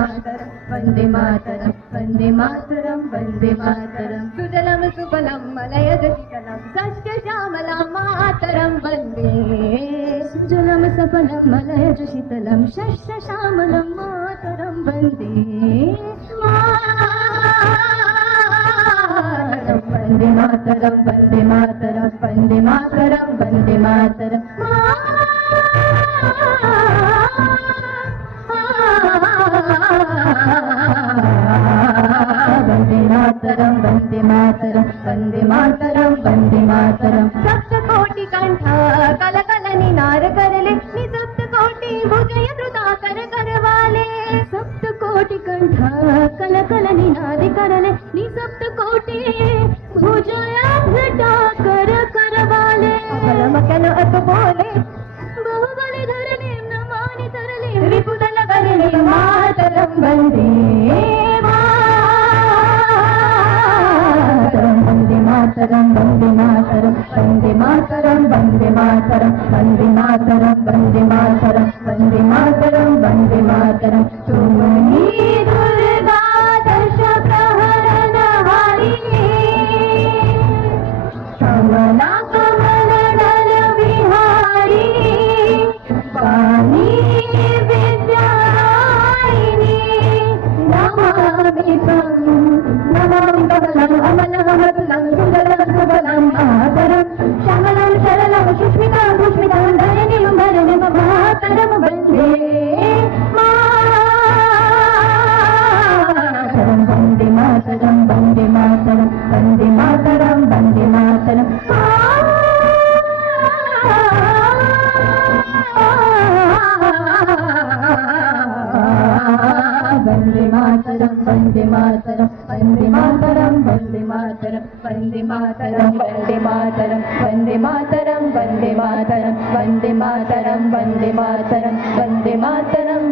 मातरम वन्दे मातरम वन्दे मातरम वन्दे मातरम सुजलम सुफलम मलयज शीतलम सस्यश्यामलां मातरं वन्दे सुजलम सफलं मलयज शीतलं सस्यश्यामलं मातरं वन्दे वन्दे मातरं वन्दे मातरं वन्दे मातरं वन्दे मातरं वन्दे मातरं वन्दे मातरं वन्दे मातरं वन्दे मातरं सप्तकोटिकण्ठ कलकलनिनाद करले सप्तकोटि भुजय धृता कर करवाले सप्तकोटिकण्ठ कलकलनिनाद करले सप्तकोटि भुजय धृता कर करवाले मकनो अत बोले बहुबले धरले नमानि तरले रिपुदन करले मातरं वन्दे मातरं वन्दे मातरं वन्दे मातरं वन्दे मातरं वन्दे मातरं वन्दे मातरं वन्दे मातरं वन्दे मातरं तुमहि दुर्गा दश प्रहरण हारिणी कमला कमल दल विहारिणी वाणी विद्यादायिनी नमामि कमलं अमलमतुलं सुजलं सुफलं मातरं श्यामलं सरलं सुष्मितां पुष्पितां धरणीं भरणीं मातरं वन्दे मातरं वन्दे मातरं वन्दे मातरं वन्दे मातरं वन्दे मातरं वन्दे मातरं वन्दे मातरं वन्दे मातरं वन्दे मातरं वन्दे मातरं वन्दे मातरं वन्दे मातरं वन्दे मातरं वन्दे मातरं वन्दे मातरं वन्दे मातरं